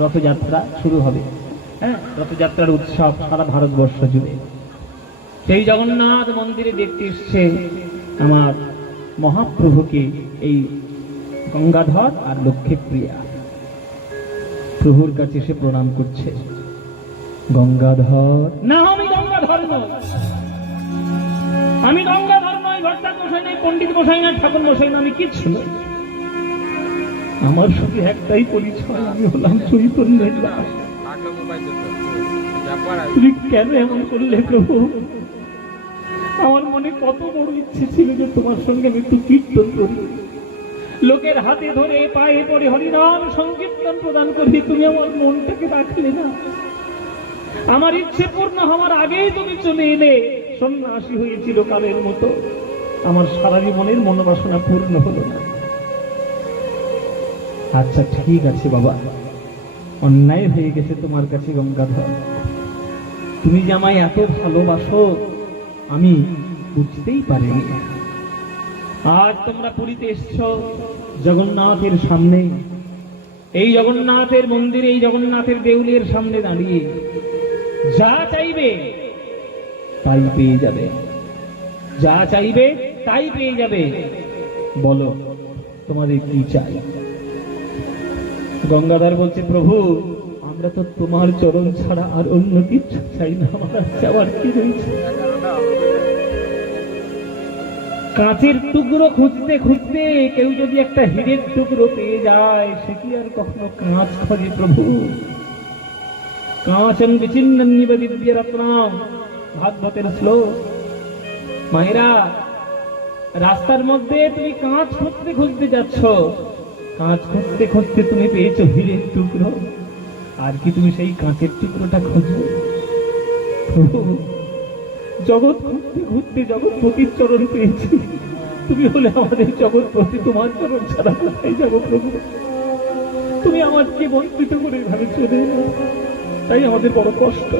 রথযাত্রা শুরু হবে। হ্যাঁ, রথযাত্রার উৎসব সারা ভারতবর্ষ জুড়ে। সেই জগন্নাথ মন্দিরে দেখতে এসছে আমার মহাপ্রভুকে এই গঙ্গাধর আর লক্ষ্মীপ্রিয়া। প্রভুর কাছে এসে প্রণাম করছে। গঙ্গাধর না, আমি গঙ্গাধর নই, আমি গঙ্গাধর নই, ভট্টাচার্য মশাই নই, পণ্ডিত মশাই না, ঠাকুর মশাই না, আমি কিচ্ছু নই। আমার শুধু একটাই পরিচয়, আমি হলাম চৈতন্যের দাস। তুমি কেন এমন করলে প্রভু? আমার মনে কত বড় ইচ্ছে ছিল যে তোমার সঙ্গে আমি একটু কীর্তন করি, লোকের হাতে ধরে পায়ে পড়ে হরিনাম সংকীর্তন প্রদান করি। তুমি আমার মনটাকে রাখলে না। আমার ইচ্ছে পূর্ণ হওয়ার আগেই তুমি চলে এলে, সন্ন্যাসী হয়েছিল কালের মতো। আমার সারা জীবনের মনোবাসনা পূর্ণ হলো না। আচ্ছা ঠিক আছে বাবা, অন্যায় হয়ে গেছে তোমার কাছে গঙ্গাধর। তুমি যে আমায় এত ভালোবাসো আমি বুঝতেই পারিনি। আজ তোমরা পুরীতে এসছো জগন্নাথের সামনে, এই জগন্নাথের মন্দিরে, এই জগন্নাথের দেউলের সামনে দাঁড়িয়ে যা চাইবে তাই পেয়ে যাবে, যা চাইবে তাই পেয়ে যাবে। বলো তোমাদের কি চাই? গঙ্গাধর বলছে, প্রভু আমরা তো তোমার চরণ ছাড়া আর অন্য কিছু চাই না, আমার চাওয়ার কি রয়েছে? কাঁচের টুকরো খুঁজতে খুঁজতে কেউ যদি একটা হীরের টুকরো পেয়ে যায়, সে কি আর কখনো কাঁচ খোঁজে প্রভু? কাঁচন বিচিন্নন নিবেদিত রত্নম, ভাগবতের শ্লোক। মায়েরা, রাস্তার মধ্যে তুমি কাঁচ খুঁজতে খুঁজতে যাচ্ছ, কাঁচ খুঁজতে খুঁজতে তুমি পেয়েছো হীরের টুকরো, আর কি তুমি সেই কাঁচের টুকরোটা খোঁজো? জগৎ ঘুরতে ঘুরতে জগৎপতির চরণ পেয়েছি, তুমি হলে আমাদের জগৎপতি, তোমার চরণ ছাড়া কোথায় যাবো প্রভু? তুমি আমাকে বঞ্চিত করে ভাবে চলে এলো, তাই আমাদের বড় কষ্ট।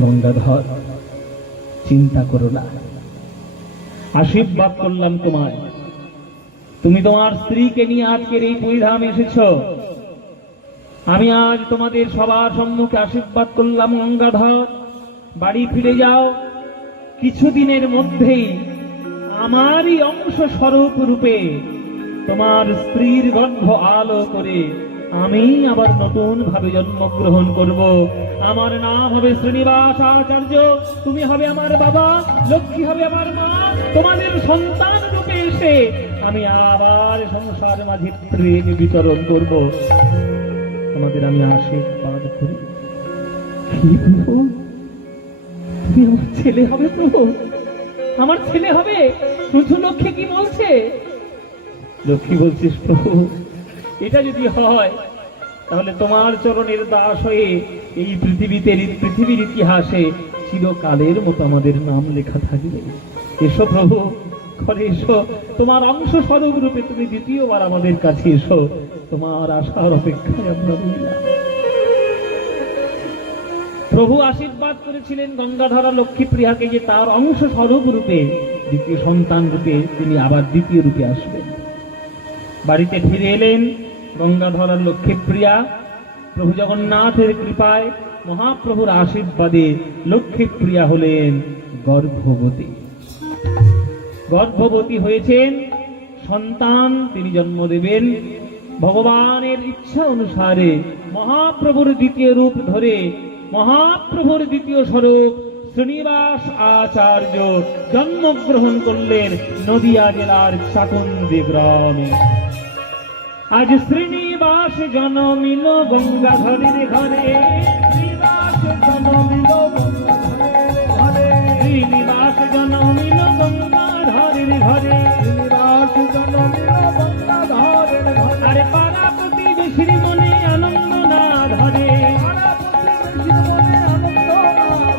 গঙ্গাধর চিন্তা করো না, আশীর্বাদ করলাম তোমায়। তুমি তোমার স্ত্রীকে নিয়ে আজকের এই পুরীধাম এসেছ, আমি আজ তোমাদের সবার সম্মুখে আশীর্বাদ করলাম। গঙ্গাধর বাড়ি ফিরে যাও, কিছুদিনের মধ্যেই আমারই অংশ স্বরূপ রূপে তোমার স্ত্রীর গর্ভ আলো করে আমি আবার নতুন ভাবে জন্মগ্রহণ করব। আমার নাম হবে শ্রীনিবাস আচার্য, তুমি হবে আমার বাবা, লক্ষ্মী হবে আমার মা। তোমাদের সন্তান রূপে এসে আমি আবার সংসার মাঝে প্রেম বিচরণ করব। তোমাদের আমি আশীর্বাদ করি। তুমি আমার ছেলে হবে প্রভু, আমার ছেলে হবে। শুধু লক্ষ্মী কি বলছে? লক্ষ্মী বলছিস প্রভু, এটা যদি হয় তাহলে তোমার চরণের দাস হয়ে এই পৃথিবীর ইতিহাসে চিরকালের মতো আমাদের নাম লেখা থাকবে। এসো প্রভু, ঘরে এসো, তোমার অংশ স্বরূপ রূপে তুমি দ্বিতীয়বার আমাদের কাছে এসো। তোমার আশার অপেক্ষায় আমরা রইলাম। প্রভু আশীর্বাদ করেছিলেন গঙ্গাধর লক্ষ্মীপ্রিয়াকে যে তার অংশ স্বরূপ রূপে, দ্বিতীয় সন্তান রূপে তিনি আবার দ্বিতীয় রূপে আসবেন। বাড়িতে ফিরে এলেন গঙ্গাধর আর লক্ষ্মীপ্রিয়া। প্রভু জগন্নাথের কৃপায়, মহাপ্রভুর আশীর্বাদে লক্ষ্মীপ্রিয়া হলেন গর্ভবতী। গর্ভবতী হয়েছেন, সন্তান তিনি জন্ম দেবেন। ভগবানের ইচ্ছা অনুসারে মহাপ্রভুর দ্বিতীয় রূপ ধরে মহাপ্রভুর দ্বিতীয় স্বরূপ শ্রীনিবাস আচার্য জন্মগ্রহণ করলেন নদিয়া জেলার চাকুন্দি গ্রামে। আজ শ্রীনিবাস জন্মিল গঙ্গাধরের ঘরে, শ্রীনিবাস জন্মিল গঙ্গাধরের ঘরে, শ্রীনিবাস জন্মিল গঙ্গাধরের ঘরে, শ্রীনিবাস জন্মিল গঙ্গাধরের ঘরে। আরে পাড়া প্রতিবেশীর মনে আনন্দ না ধরে,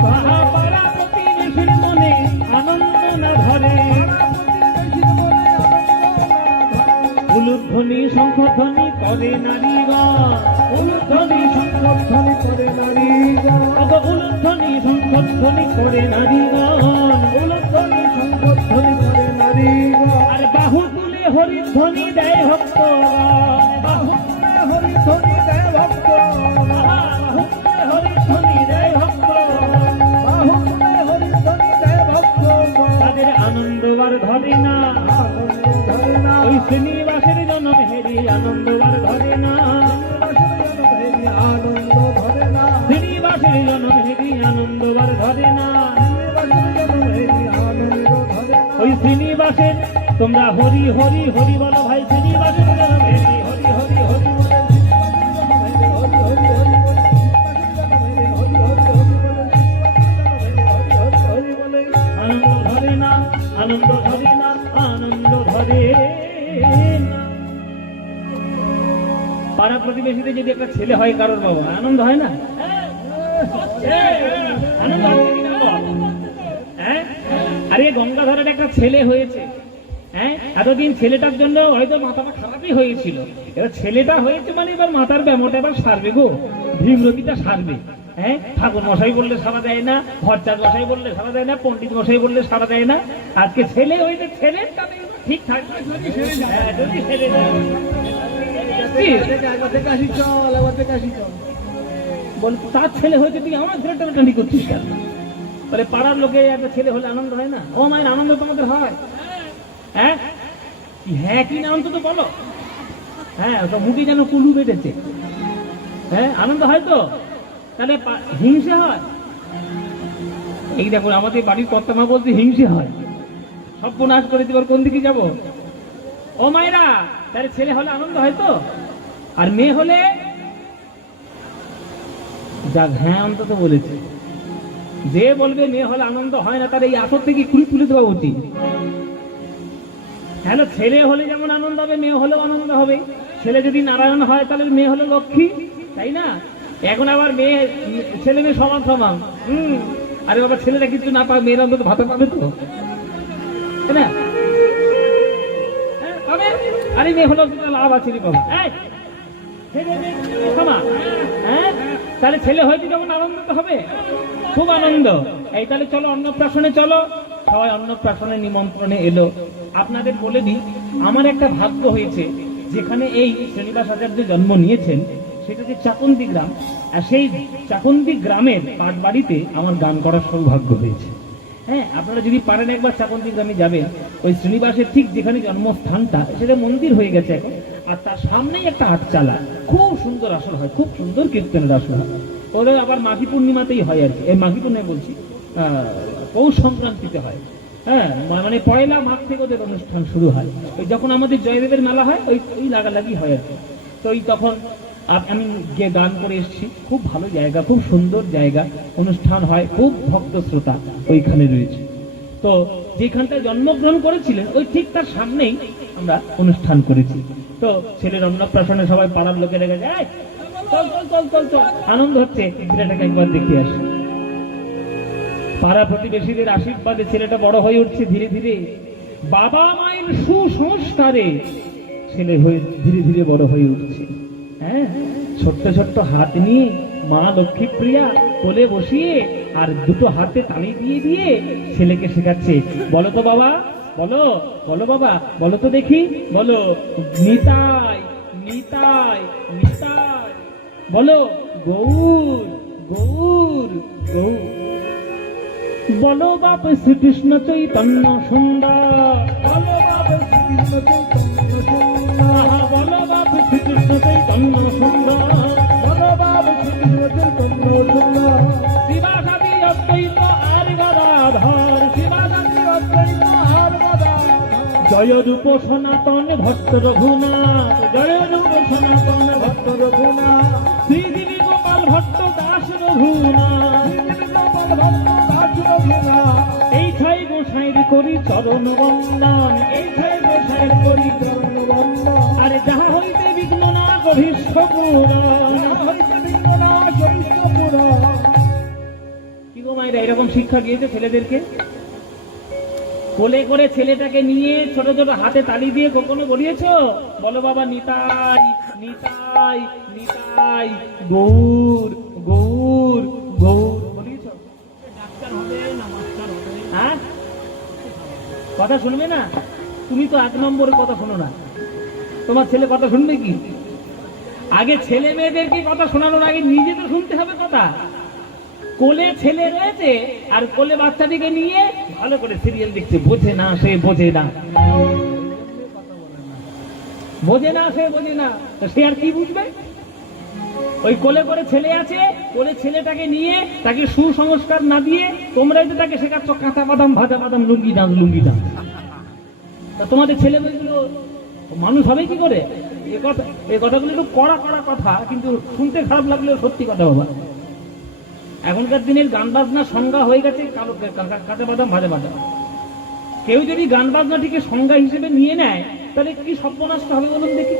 পাড়া প্রতিবেশীর মনে আনন্দ না ধরে। উলুধ্বনি শঙ্খধ্বনি করে নারীগণ, উলুধ্বনি শঙ্খধ্বনি করে নারীগণ, উলুধ্বনি শঙ্খধ্বনি করে নারীগণ, উলুধ্বনি শঙ্খধ্বনি করে নারীগণ। আর বাহু তুলে হরিধ্বনি দেয় ভক্তগণ, বাহু তুলে আর ধরে না, শ্রীনিবাসের জনভেদী আনন্দ আর ধরে না। ওই শ্রীনিবাসের তোমরা হরি হরি হরি বলো ভাই, শ্রীনিবাসের জনভেদী হরি হরি হরি আনন্দ ধরে না, আনন্দ ধরে না, আনন্দ ধরে না। পাড়া প্রতিবেশীতে যদি একটা ছেলে হয় কারোর বাবা, আনন্দ হয় না? আনন্দ হচ্ছে কিনা বল? হ্যাঁ, আরে গঙ্গাধরের একটা ছেলে হয়েছে। হ্যাঁ, এতদিন ছেলেটার জন্য হয়তো মাথাটা খারাপই হয়েছিল, এবার ছেলেটা হয়েছে মানে এবার মাথার ব্যামোটা এবার সারবে গো, ভীমরতিটা সারবে। হ্যাঁ, ঠাকুর মশাই বললে সারা দেয় না, ভট্টাচ মশাই বললে সারা দেয় না, পণ্ডিত মশাই বললে সারা দেয় না। আজকে ছেলে হয়েছে, ছেলের তাদের ঠিক থাকবে, যদি সেরে যায়। তার ছেলে হয়েছে, তুই আমার ছেলে টানাটানি করছিস কেন? বলে পাড়ার লোকে একটা ছেলে হলে আনন্দ হয় না? ও মায়ের আনন্দ তোমাদের হয়? হ্যাঁ, হ্যাঁ কি না অন্তত বলো। হ্যাঁ, তো মুটি যেন কুলু বেঁধেছে। হ্যাঁ, আনন্দ হয় তো? তাহলে হিংসে হয়? এই দেখুন আমাদের বাড়ির কর্তামা বলতে হিংসে হয়, সর্বনাশ করে দিবার কোন দিকে যাব? ও মায়েরা, তাহলে ছেলে হলে আনন্দ হয় তো? আর মেয়ে হলে? যাক, হ্যাঁ অন্তত বলেছে। যে বলবে মেয়ে হলে আনন্দ হয় না, তার এই আসর থেকে কুড়ি তুলে দেওয়া উচিত। হ্যালো, ছেলে হলে যেমন আনন্দ হবে, মেয়ে হলেও আনন্দ হবে। ছেলে যদি নারায়ণ হয় তাহলে মেয়ে হলো লক্ষ্মী, তাই না? এখন আবার মেয়ে ছেলে মেয়ে সমান সমান। আরে বাবা, ছেলেরা কিছু না পাবে, মেয়েরা অন্তত ভাতা পাবে তো, তাই না? পাবে। আরে মেয়ে হলো লাভ আছে বাবা। হ্যাঁ, তাহলে ছেলে হয়তো যখন আনন্দ তো হবে, খুব আনন্দ। এই তাহলে চলো অন্নপ্রাশনে চলো। সবাই অন্নপ্রাশনের নিমন্ত্রণে এলো। আপনাদের বলে দিই, আমার একটা ভাগ্য হয়েছে, যেখানে এই শ্রীনিবাস আচার্য জন্ম নিয়েছেন সেটা হচ্ছে চাকুন্দি গ্রাম। আর সেই চাকুন্দি গ্রামের পাট বাড়িতে আমার গান করার সৌভাগ্য হয়েছে। হ্যাঁ, আপনারা যদি পারেন একবার চাকুন্দি গ্রামে যাবেন। ওই শ্রীনিবাসের ঠিক যেখানে জন্মস্থানটা, সেটা মন্দির হয়ে গেছে এখন, আর তার সামনেই একটা আটচালা, খুব সুন্দর আসর হয়, খুব সুন্দর কীর্তনের আসর হয়। ওদের আবার মাঘী পূর্ণিমাতেই হয় আর কি। এই মাঘী পূর্ণিমা বলছি, পৌষ সংক্রান্তিতে হয়। হ্যাঁ, মানে পয়লা মাঘ থেকে ওদের অনুষ্ঠান শুরু হয়। ওই যখন আমাদের জয়দেবের মেলা হয়, ওই লাগালাগি হয় আর কি। তো ওই তখন আমি গিয়ে গান করে এসেছি। খুব ভালো জায়গা, খুব সুন্দর জায়গা, অনুষ্ঠান হয়, খুব ভক্ত শ্রোতা ওইখানে রয়েছে। তো যেখানটায় জন্মগ্রহণ করেছিলেন ওই ঠিক তার সামনেই আমরা অনুষ্ঠান করেছি। তো ছেলের অন্নপ্রাশনে সবাই পাড়ার লোকেরা গেছে, চল চল চল চল চল, আনন্দ হচ্ছে, ছেলেটাকে একবার দেখে আসি। পাড়া প্রতিবেশীদের আশীর্বাদে ছেলেটা বড় হয়ে উঠছে ধীরে ধীরে। বাবা মায়ের সুসংস্কারে ছেলে হয়ে ধীরে ধীরে বড় হয়ে উঠছে। হ্যাঁ, ছোট্ট ছোট্ট হাত নিয়ে মা লক্ষ্মীপ্রিয়া কোলে বসিয়ে আর দুটো হাতে তালি দিয়ে দিয়ে ছেলেকে শেখাচ্ছে, বলো তো বাবা, বলো বলো বাবা, বলো তো দেখি, বলো নিতাই নিতাই নিতাই, বলো গৌর গৌর গৌর, বলো বাপ শ্রীকৃষ্ণ চৈতন্য সুন্দর, বলো বাপ শ্রীকৃষ্ণ চৈতন্য সুন্দর, বলো বাপ শ্রীকৃষ্ণ চৈতন্য সুন্দর, বলো বাপ শ্রীকৃষ্ণ চৈতন্য সুন্দর, শিবাসাদি অদ্বৈত আর গদাধর, শিবাসাদি অদ্বৈত আর গদাধর, জয় রূপ সনাতন ভট্ট রঘুনাথ, জয় রূপ সনাতন ভট্ট রঘুনাথ, শ্রীদেবী গোপাল ভট্ট দাস রঘুনাথ, এই ছাই গোসাইর করি চরণ বন্দন, এই ছাই গোসাইর করি চরণ বন্দন, আরে যাহা হইতে বিঘ্ন না গভীষ্ঠ পুরাণ, কি গো মায়েরা এরকম শিক্ষা দিয়েছে ছেলেদেরকে? কোলে করে ছেলেটাকে নিয়ে ছোট ছোট হাতে তালি দিয়ে কখনো বলিয়েছ? বলো বাবা নিতাই নিতাই নিতাই, গৌর গৌর গৌর বলিয়েছ? হ্যাঁ, কথা শুনবে না? তুমি তো 1 নম্বরের কথা শোনো না, তোমার ছেলে কথা শুনবে কি? আগে ছেলে মেয়েদেরকে কথা শোনানোর আগে নিজে তো শুনতে হবে কথা। কোলে ছেলে রয়েছে আর কোলে বাচ্চাটিকে নিয়ে ভালো করে সিরিয়াল দেখছে, বোঝে না, সে বোঝে না। বোঝে না, সে বোঝে না, সে আর কি বুঝবে? ওই কোলে করে ছেলে আছে, কোলে ছেলেটাকে নিয়ে তাকে সুসংস্কার না দিয়ে তোমরাই তো তাকে শেখাচ্ছ কাঁচা বাদাম, ভাজা বাদাম, লুঙ্গি ডান্স, লুঙ্গি ডান্স। তা তোমাদের ছেলেমেয়েগুলো মানুষ হবে কি করে? এই কথাগুলো একটু কড়া কড়া কথা, কিন্তু শুনতে খারাপ লাগলেও সত্যি কথা বাবা। এখনকার দিনের গান বাজনা সংজ্ঞা হয়ে গেছে কাঁচা বাদাম, ভাজা বাদাম। কেউ যদি গান বাজনাটিকে সংজ্ঞা হিসেবে নিয়ে নেয় তাহলে কি সর্বনাশ হবে বলুন দেখি?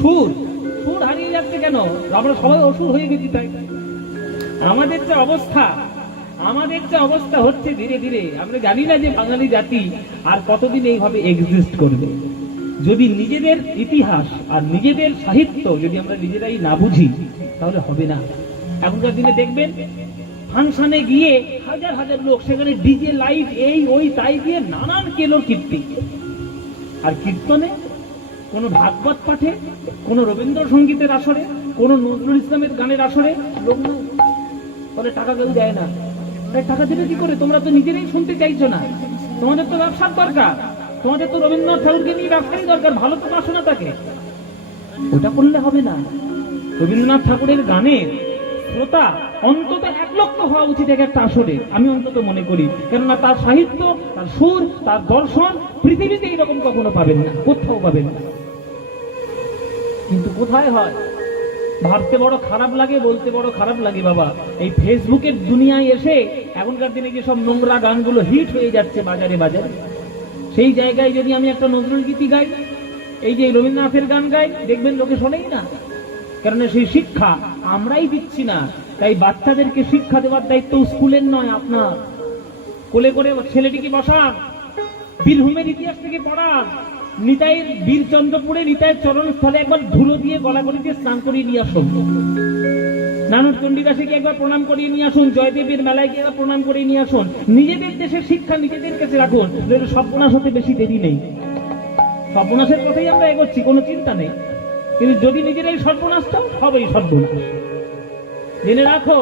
সুর সুর হারিয়ে যাচ্ছে কেন? আমরা সবাই অসুর হয়ে গেছি তাই। আমাদের যে অবস্থা হচ্ছে ধীরে ধীরে, আমরা জানি না যে বাঙালি জাতি আর কতদিন এইভাবে এক্সিস্ট করবে। যদি নিজেদের ইতিহাস আর নিজেদের সাহিত্য যদি আমরা নিজেরাই না বুঝি তাহলে হবে না। এখনকার দিনে দেখবেন ফাংশনে গিয়ে হাজার হাজার লোক, সেখানে ডিজে লাইট এই ওই তাই দিয়ে নানান কেলোর কীর্তি। আর কীর্তনে কোন ভাগবত পাঠে, কোন রবীন্দ্রসঙ্গীতের আসরে, কোন নজরুল ইসলামের গানের আসরে লোক বলে টাকা কেউ দেয় না। তাই টাকা দেবে কি করে? তোমরা তো নিজেরাই শুনতে চাইছো না। তোমাদের তো ব্যবসার দরকার, তোমাদের তো রবীন্দ্রনাথ ঠাকুরকে নিয়ে ব্যবসায়ী দরকার, ভালো তো পড়াশোনা তাকে। ওটা করলে হবে না। রবীন্দ্রনাথ ঠাকুরের গানের শ্রোতা অন্তত 1 লক্ষ হওয়া উচিত এক একটা আসরে, আমি অন্তত মনে করি। কেননা তার সাহিত্য, তার সুর, তার দর্শন পৃথিবীতে এইরকম কখনো পাবেন না, কোথাও পাবেন না। কিন্তু কোথায় হয়? ভাবতে বড় খারাপ লাগে, বলতে বড় খারাপ লাগে বাবা। এই ফেসবুকের দুনিয়ায় এসে এখনকার দিনে যে সব নোংরা গানগুলো হিট হয়ে যাচ্ছে বাজারে বাজারে, সেই জায়গায় যদি আমি একটা নজরুল গীতি গাই, এই যে রবীন্দ্রনাথের গান গাই, দেখবেন লোকে শোনেই না। কারণ সেই শিক্ষা আমরাই দিচ্ছি না। তাই বাচ্চাদেরকে শিক্ষা দেওয়ার দায়িত্ব স্কুলের নয়, আপনার। কোলে করে ছেলেটিকে বসান, বীরভূমের ইতিহাস থেকে পড়ান, নিতাইয়ের বীরচন্দ্রপুরে নিতাইয়ের চরণস্থলে একবার ধুলো দিয়ে গলাগলি দিয়ে স্নান করিয়ে নিয়ে আসুন। নানুর চণ্ডীদাসকে একবার প্রণাম করিয়ে নিয়ে আসুন, জয়দেবের মেলায় গিয়ে প্রণাম করিয়ে নিয়ে আসুন। নিজেদের দেশের শিক্ষা নিজেদের কাছে রাখুন। সর্বনাশ হতে বেশি দেরি নেই। সর্বনাশের কথাই আমরা এগোচ্ছি, কোনো চিন্তা নেই। কিন্তু যদি নিজেরাই সর্বনাশ চাও, সবই সর্বনাশ। জেনে রাখো,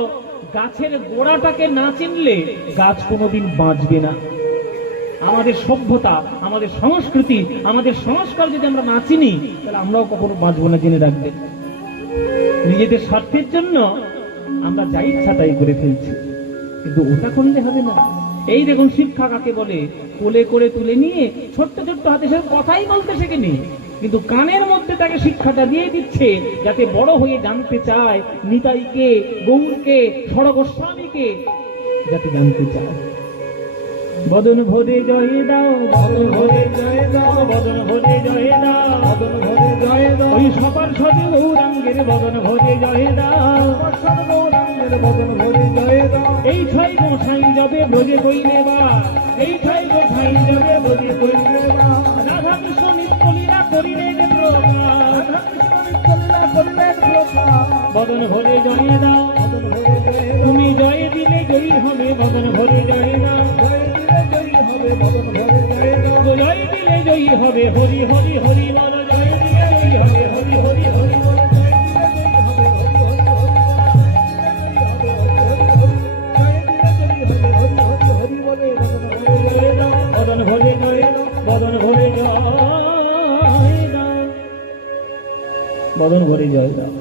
গাছের গোড়াটাকে না চিনলে গাছ কোনোদিন বাঁচবে না। আমাদের সভ্যতা, আমাদের সংস্কৃতি, আমাদের সংস্কার যদি আমরা না চিনি তাহলে আমরাও কখনো বাঁচবো না। জেনে রাখবে, নিজেদের স্বার্থের জন্য আমরা যা ইচ্ছা তাই করে ফেলছি, কিন্তু ওটা করলে হবে না। এই দেখুন শিক্ষা কাকে বলে। কোলে করে তুলে নিয়ে ছোট্ট ছোট্ট হাতে সে কথাই বলতে শেখেনি, কিন্তু কানের মধ্যে তাকে শিক্ষাটা দিয়ে দিচ্ছে, যাতে বড় হয়ে জানতে চায় নিতাইকে, গৌরকে, ষড়গোস্বামীকে যাতে জানতে চায়। বদন ভরে জয় দাও, বদন ভরে জয় দাও, বদন ভরে জয় দাও, বদন ভরে জয় দাও। ওই সবার সজে গৌরাঙ্গের বদন ভরে জয় দাও, গৌরাঙ্গের বদন ভরে জয় দাও। এই ছয় গোসাই যাবে ব্রজে কইলে বা, এই ছয় গোসাই যাবে ব্রজে কইলে বা। রাধা কৃষ্ণ নিত্যলীলা করিলেন প্রকাশ, রাধা কৃষ্ণ নিত্যলীলা করিলেন প্রকাশ। বদন ভরে জয় দাও, বদন ভরে জয় দাও। তুমি জয় দিলে জয়ী হবে, বদন ভরে জয় দাও। বদন ভরে জয় দাও, জয় দিলে জয়ী হবে। হরি হরি হরি বল, জয় দিলে জয়ী হবে। হরি হরি হরি বল, জয় দিলে জয়ী হবে। হরি হরি হরি বল, বদন ভরে জয় দাও, বদন ভরে জয় দাও, বদন ভরে জয় দাও।